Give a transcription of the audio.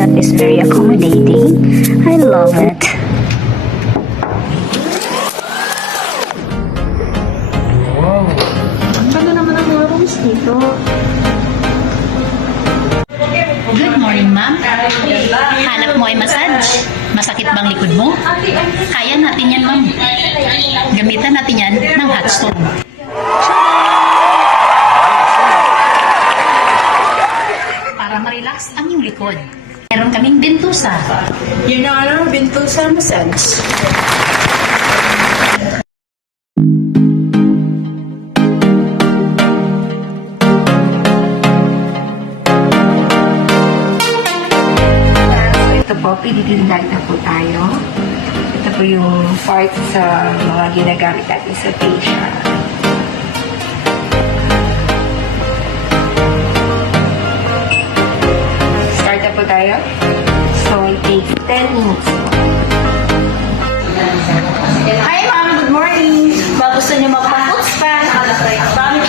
staff is very accommodating. I love it. Wow. Ang ganda naman ang mga rooms dito. Good morning, ma'am. Hanap mo ay massage? Masakit bang likod mo? Kaya natin yan, ma'am. Gamitan natin yan ng hot stone. Para ma-relax ang iyong likod. Meron kaming bentusa. Yun na ano, Bentusa massage. Ito po, PDD light na po tayo. Ito po yung part sa mga ginagamit natin sa facial. Start na po tayo. So, it takes 10 minutes po. Hi, ma'am. Good morning. Ba gusto niyo magpa-foot spa? Bakit